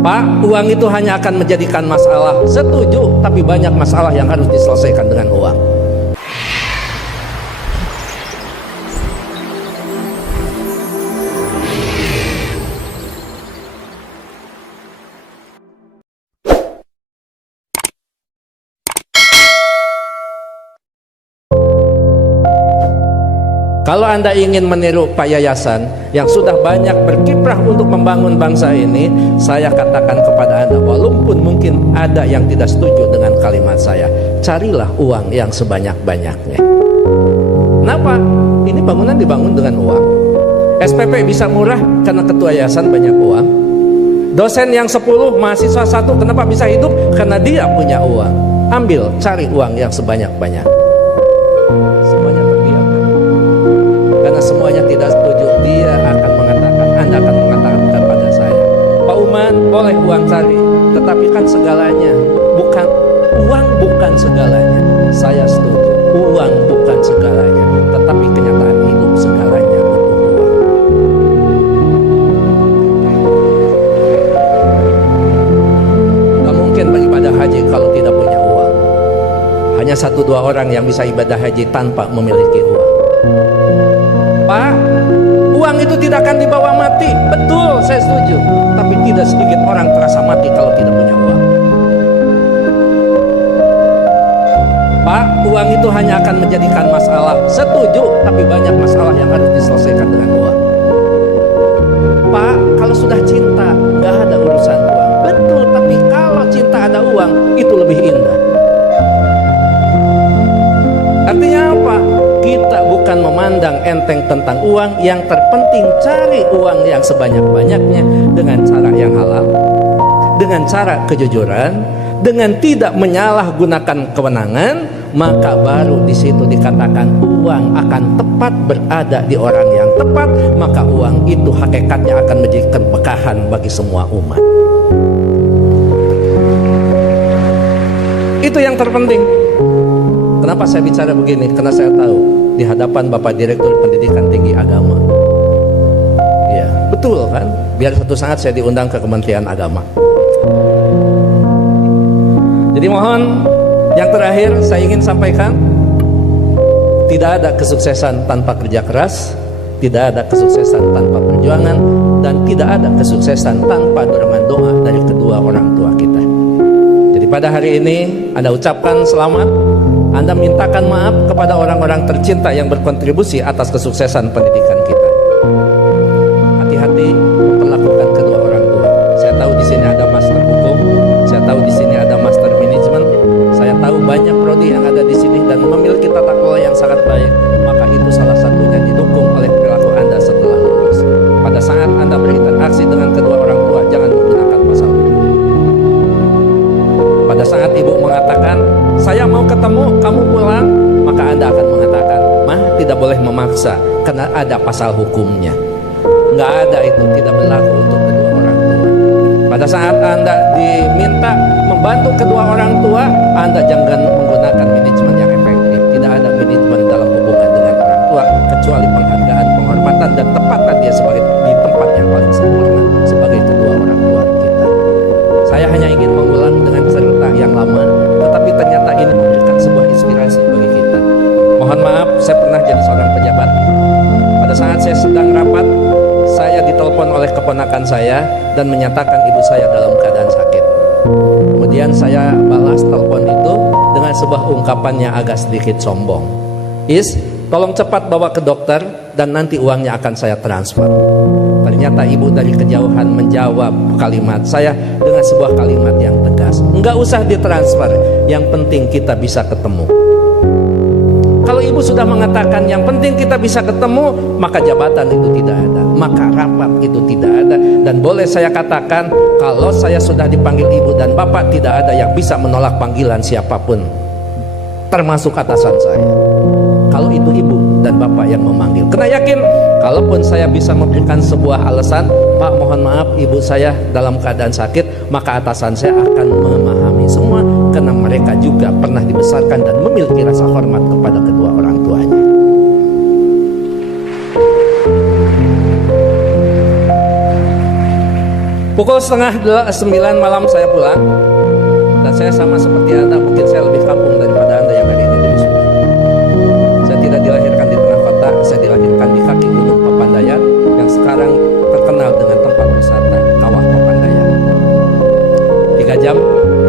Pak, uang itu hanya akan menjadikan masalah. Setuju, tapi banyak masalah yang harus diselesaikan dengan uang. Kalau Anda ingin meniru Pak Yayasan yang sudah banyak berkiprah untuk membangun bangsa ini, saya katakan kepada Anda, walaupun mungkin ada yang tidak setuju dengan kalimat saya, carilah uang yang sebanyak-banyaknya. Kenapa? Ini bangunan dibangun dengan uang. SPP bisa murah karena ketua yayasan banyak uang. Dosen yang 10, mahasiswa 1, kenapa bisa hidup? Karena dia punya uang. Ambil, cari uang yang sebanyak-banyak. Semuanya terdiam. Karena semuanya tidak setuju, dia akan mengatakan, Anda akan mengatakan kepada saya, Pak Uman, boleh uang cari, tetapi kan segalanya bukan uang, bukan segalanya. Saya setuju, uang bukan segalanya, tetapi kenyataan hidup segalanya butuh uang. Gak mungkin beribadah haji kalau tidak punya uang. Hanya 1-2 orang yang bisa ibadah haji tanpa memiliki uang. Pak, uang itu tidak akan dibawa mati. Betul, saya setuju. Tapi tidak sedikit orang terasa mati kalau tidak punya uang. Pak, uang itu hanya akan menjadikan masalah. Setuju, tapi banyak masalah yang harus diselesaikan dengan uang. Pak, kalau sudah cinta, nggak ada urusan uang. Betul, tapi kalau cinta ada uang, itu lebih indah. Artinya apa? Kita bukan memandang enteng tentang uang. Yang terpenting cari uang yang sebanyak-banyaknya dengan cara yang halal, dengan cara kejujuran, dengan tidak menyalahgunakan kewenangan. Maka baru di situ dikatakan uang akan tepat berada di orang yang tepat. Maka uang itu hakikatnya akan menjadi keberkahan bagi semua umat. Itu yang terpenting. Kenapa saya bicara begini? Karena saya tahu di hadapan Bapak Direktur Pendidikan Tinggi Agama. Ya, betul kan? Biar suatu saat saya diundang ke Kementerian Agama. Jadi mohon, yang terakhir saya ingin sampaikan, tidak ada kesuksesan tanpa kerja keras, tidak ada kesuksesan tanpa perjuangan, dan tidak ada kesuksesan tanpa dorongan doa dari kedua orang tua kita. Jadi pada hari ini Anda ucapkan selamat. Anda mintakan maaf kepada orang-orang tercinta yang berkontribusi atas kesuksesan pendidikan kita. Hati-hati memperlakukan kedua orang tua. Saya tahu di sini ada master hukum, saya tahu di sini ada master manajemen, saya tahu banyak prodi yang ada di sini dan memiliki tata kelola yang sangat baik. Maka itu salah satunya didukung oleh perilaku Anda setelah lulus. Pada saat Anda berinteraksi dengan kedua orang tua, jangan menggunakan pasal hukum. Pada saat ibu mengatakan, saya mau ketemu, kamu pulang, maka Anda akan mengatakan, Mah, tidak boleh memaksa, karena ada pasal hukumnya. Nggak ada, itu tidak berlaku untuk kedua orang tua. Pada saat Anda diminta membantu kedua orang tua, Anda jangan menggunakan manajemen yang efektif. Tidak ada manajemen dalam hubungan dengan orang tua, kecuali penghargaan, penghormatan, dan tempatan dia sebagai di tempat yang paling sempurna sebagai kedua orang tua kita. Saya hanya ingin mengulang dengan cerita yang lama, tetapi ternyata ini memberikan sebuah inspirasi bagi kita. Mohon maaf, saya pernah jadi seorang pejabat. Pada saat saya sedang rapat, saya ditelepon oleh keponakan saya dan menyatakan ibu saya dalam keadaan sakit. Kemudian saya balas telepon itu dengan sebuah ungkapan yang agak sedikit sombong. Tolong cepat bawa ke dokter dan nanti uangnya akan saya transfer. Ternyata ibu dari kejauhan menjawab kalimat saya dengan sebuah kalimat yang tegas. Enggak usah ditransfer, yang penting kita bisa ketemu. Kalau ibu sudah mengatakan yang penting kita bisa ketemu, maka jabatan itu tidak ada, maka rapat itu tidak ada. Dan boleh saya katakan, kalau saya sudah dipanggil ibu dan bapak, tidak ada yang bisa menolak panggilan siapapun, termasuk atasan saya. Kalau itu ibu dan bapak yang memanggil, karena yakin kalaupun saya bisa memberikan sebuah alasan, Pak mohon maaf ibu saya dalam keadaan sakit, maka atasan saya akan memahami semua, karena mereka juga pernah dibesarkan dan memiliki rasa hormat kepada kedua orang tuanya. Pukul 8:30 malam saya pulang, dan saya sama seperti Anda, mungkin saya lebih kampung daripada Anda yang hari ini di wisuda. Saya tidak dilahirkan di tengah kota, saya dilahirkan di kaki Gunung Papandayan yang sekarang terkenal dengan tempat wisata Kawah Papandayan. 3 jam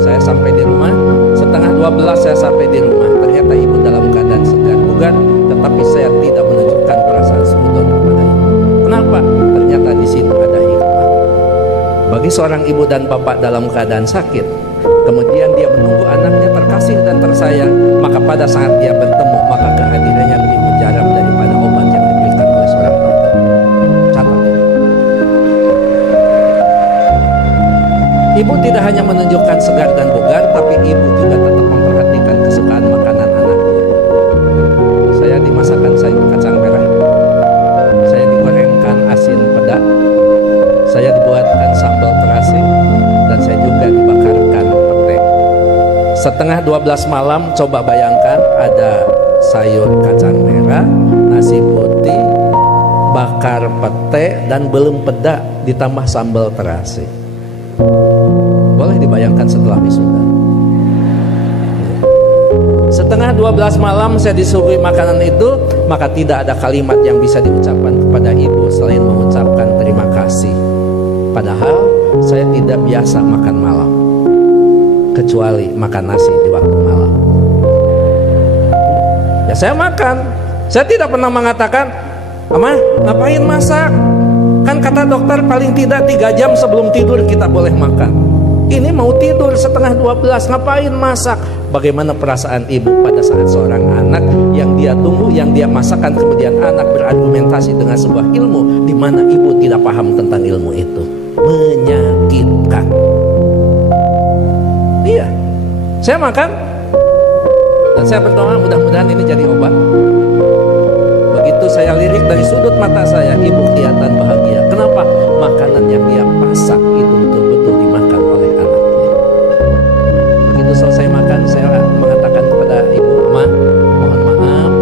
saya sampai di rumah, 11:30 saya sampai di rumah. Ternyata ibu dalam keadaan segar bugar, tetapi saya tidak menunjukkan perasaan seudon kepada ibu. Kenapa? Ternyata di situ ada hikmah. Bagi seorang ibu dan bapak dalam keadaan sakit, kemudian dia menunggu anaknya terkasih dan tersayang, maka pada saat dia bertemu, maka kehadirannya lebih mujarab daripada obat yang diberikan oleh seorang dokter. Catat. Ibu tidak hanya menunjukkan segar dan bugar, tapi ibu juga tetap memperhatikan kesukaan makanan anaknya. Saya dimasakkan sayur kacang merah, saya digorengkan asin peda, saya dibuatkan sambal terasi, dan saya juga dibakarkan pete. 11:30 malam, coba bayangkan ada sayur kacang merah, nasi putih, bakar pete, dan belum peda ditambah sambal terasi. Boleh dibayangkan setelah wisuda. 11:30 malam saya disuguhi makanan itu, maka tidak ada kalimat yang bisa diucapkan kepada ibu selain mengucapkan terima kasih. Padahal saya tidak biasa makan malam, kecuali makan nasi di waktu malam. Ya saya makan. Saya tidak pernah mengatakan, "Mama, ngapain masak?" Kan kata dokter paling tidak 3 jam sebelum tidur kita boleh makan. Ini mau tidur 11:30, ngapain masak? Bagaimana perasaan ibu pada saat seorang anak yang dia tunggu, yang dia masakan, kemudian anak berargumentasi dengan sebuah ilmu di mana ibu tidak paham tentang ilmu itu? Menyakitkan. Iya, saya makan dan saya berdoa mudah-mudahan ini jadi obat. Begitu saya lirik dari sudut mata saya, ibu kelihatan bahagia. Kenapa? Makanan yang dia masak itu betul-betul dimakan oleh anaknya. Begitu selesai makan, saya mengatakan kepada ibu, "Ma, mohon maaf,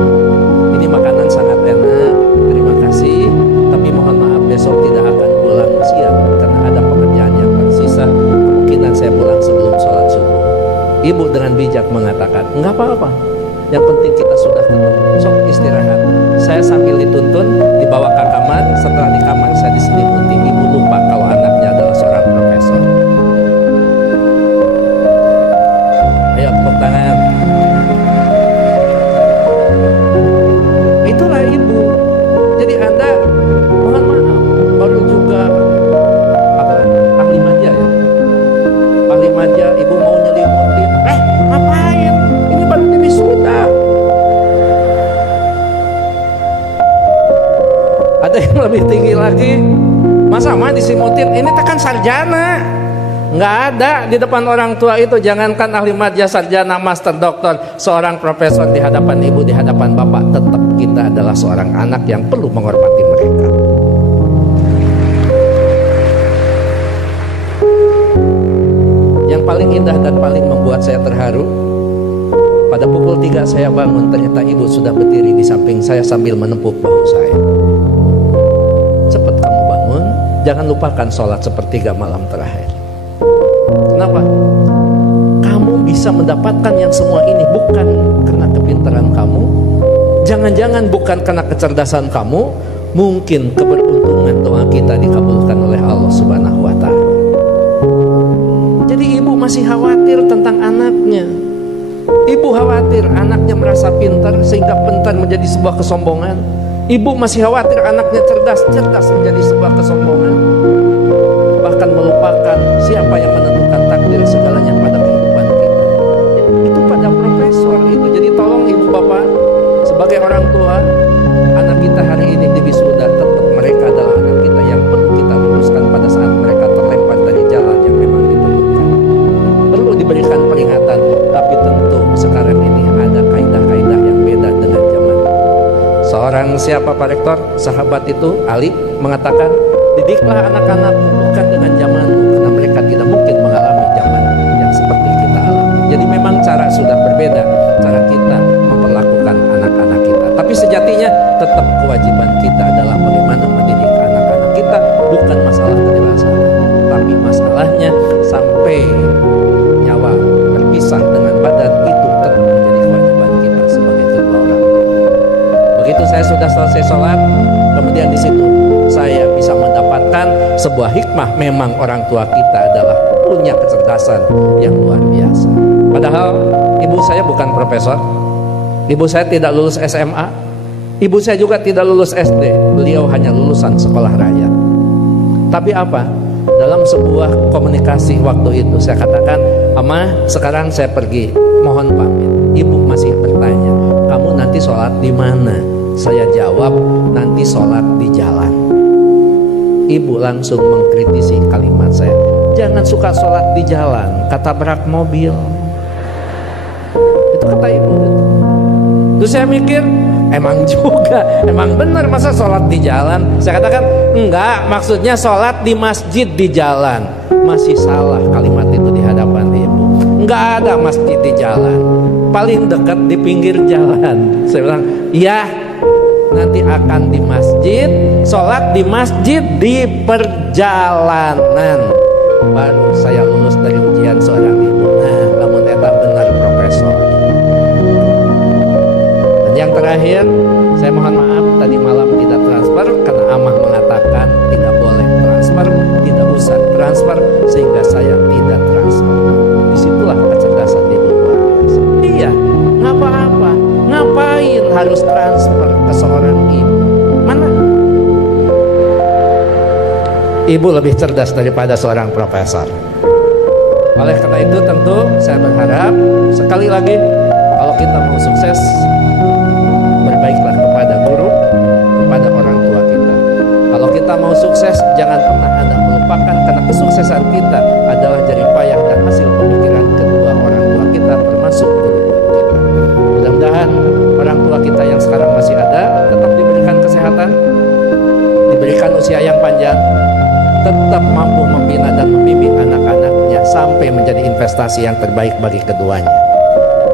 ini makanan sangat enak, terima kasih, tapi mohon maaf besok tidak akan pulang siang karena ada pekerjaan yang tersisa, kemungkinan saya pulang sebelum sholat subuh." Ibu dengan bijak mengatakan, "Enggak apa-apa, yang penting kita sudah ketemu, sok istirahat." Saya sambil dituntun dibawa ke kamar. Setelah di kamar saya diselimuti. Ibu lupa kalau anaknya adalah seorang profesor. Ayo tepuk tangan. Itulah ibu. Jadi Anda, mohon maaf, baru juga ahli media ya, ahli media, ibu mau nyelimutin. Ngapain? Ini baru di wisuda. Ada yang lebih tinggi lagi, masa mah disimutin, ini tekan sarjana. Nggak ada di depan orang tua itu, jangankan ahli media, sarjana, master, doktor, seorang profesor di hadapan ibu, di hadapan bapak, tetap kita adalah seorang anak yang perlu menghormati mereka. Yang paling indah dan paling membuat saya terharu, pada pukul 3 saya bangun, ternyata ibu sudah berdiri di samping saya sambil menepuk bahu saya. Cepat kamu bangun, jangan lupakan sholat sepertiga malam terakhir. Kenapa? Kamu bisa mendapatkan yang semua ini bukan karena kepintaran kamu, jangan-jangan bukan karena kecerdasan kamu, mungkin keberuntungan doa kita dikabulkan oleh Allah Subhanahu wa Ta'ala. Jadi ibu masih khawatir tentang anaknya. Ibu khawatir anaknya merasa pintar sehingga pintar menjadi sebuah kesombongan. Ibu masih khawatir anaknya cerdas, cerdas menjadi sebuah kesombongan. Bahkan melupakan siapa yang menentukan takdir segalanya pada kehidupan kita. Itu pada profesor itu. Jadi tolong ibu bapak, sebagai orang tua, anak kita hari ini di wisuda, tetap mereka adalah anak kita yang perlu kita luruskan pada saat mereka terlempar dari jalan yang memang ditentukan. Perlu diberikan peringatan, tapi tentu sekarang ini ada kaidah-kaidah yang beda dengan zaman. Seorang siapa Pak Rektor, sahabat itu Ali mengatakan, didiklah anak-anakmu bukan dengan zamanmu, karena mereka tidak mungkin mengalami zaman yang seperti kita alami. Jadi memang cara sudah berbeda, cara kita memperlakukan anak-anak kita. Tapi sejatinya tetap kewajiban kita adalah bagaimana mendidik anak-anak kita, bukan masalah kedewasaan, tapi ibadahnya sampai nyawa berpisah dengan badan, itu tetap menjadi kewajiban kita sebagai kedua orang. Begitu saya sudah selesai sholat, kemudian di situ saya bisa mendapatkan sebuah hikmah. Memang orang tua kita adalah punya kecerdasan yang luar biasa. Padahal ibu saya bukan profesor, ibu saya tidak lulus SMA, ibu saya juga tidak lulus SD. Beliau hanya lulusan sekolah raya. Tapi apa? Dalam sebuah komunikasi waktu itu saya katakan, "Ama, sekarang saya pergi, mohon pamit." Ibu masih bertanya, "Kamu nanti sholat di mana?" Saya jawab, "Nanti sholat di jalan." Ibu langsung mengkritisi kalimat saya, "Jangan suka sholat di jalan, ketabrak mobil." Itu kata ibu. Terus saya mikir, emang juga, emang benar masa sholat di jalan? Saya katakan, enggak, maksudnya sholat di masjid di jalan. Masih salah kalimat itu di hadapan ibu. Enggak ada masjid di jalan, paling dekat di pinggir jalan. Saya bilang, iya, nanti akan di masjid, sholat di masjid di perjalanan. Baru saya lulus dari ujian seorang ibu. Nah, lamun eta benar profesor. Dan yang terakhir, saya mohon maaf tadi malam tidak transfer karena Amah mengatakan tidak boleh transfer, tidak usah transfer, sehingga saya tidak transfer. Disitulah kecerdasan ibu luar biasa. Iya, nggak apa-apa. Ngapain harus transfer ke seorang ibu? Mana? Ibu lebih cerdas daripada seorang profesor. Oleh karena itu tentu saya berharap sekali lagi, kalau kita mau sukses, berbaiklah kepada guru, kepada orang tua kita. Kalau kita mau sukses, jangan pernah Anda melupakan, karena kesuksesan kita adalah jerih payah dan hasil pemikiran kedua orang tua kita, termasuk guru kita. Mudah-mudahan orang tua kita yang sekarang masih ada tetap diberikan kesehatan, diberikan usia yang panjang, tetap mampu membina dan membimbing anak-anaknya sampai menjadi investasi yang terbaik bagi keduanya.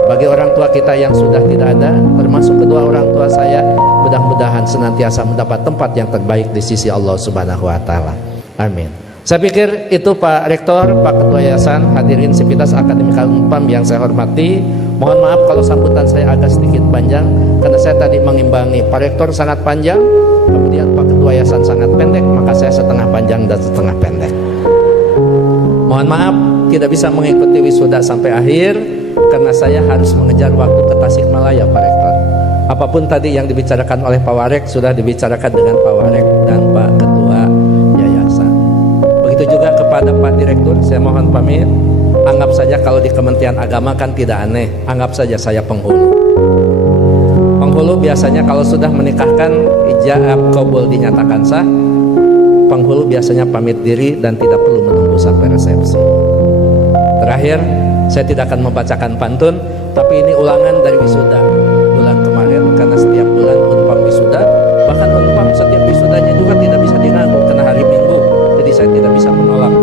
Bagi orang tua kita yang sudah tidak ada, termasuk kedua orang tua saya, mudah-mudahan senantiasa mendapat tempat yang terbaik di sisi Allah Subhanahu wa taala. Amin. Saya pikir itu Pak Rektor, Pak Ketua Yayasan, hadirin Sivitas Akademika Unpam yang saya hormati. Mohon maaf kalau sambutan saya agak sedikit panjang, karena saya tadi mengimbangi Pak Rektor sangat panjang, kemudian Pak Ketua Yayasan sangat pendek, maka saya setengah panjang dan setengah pendek. Mohon maaf tidak bisa mengikuti wisuda sampai akhir, karena saya harus mengejar waktu ke Tasikmalaya Pak Rektor. Apapun tadi yang dibicarakan oleh Pak Warek sudah dibicarakan dengan Pak Warek dan Pak Ketua Yayasan. Begitu juga kepada Pak Direktur, saya mohon pamit. Anggap saja kalau di Kementerian Agama kan tidak aneh, anggap saja saya penghulu. Penghulu biasanya kalau sudah menikahkan, ijab kabul dinyatakan sah, penghulu biasanya pamit diri dan tidak perlu menunggu sampai resepsi. Terakhir, saya tidak akan membacakan pantun, tapi ini ulangan dari wisuda bulan kemarin, karena setiap bulan Unpam wisuda, bahkan Unpam setiap wisudanya juga tidak bisa diganggu karena hari Minggu, jadi saya tidak bisa menolak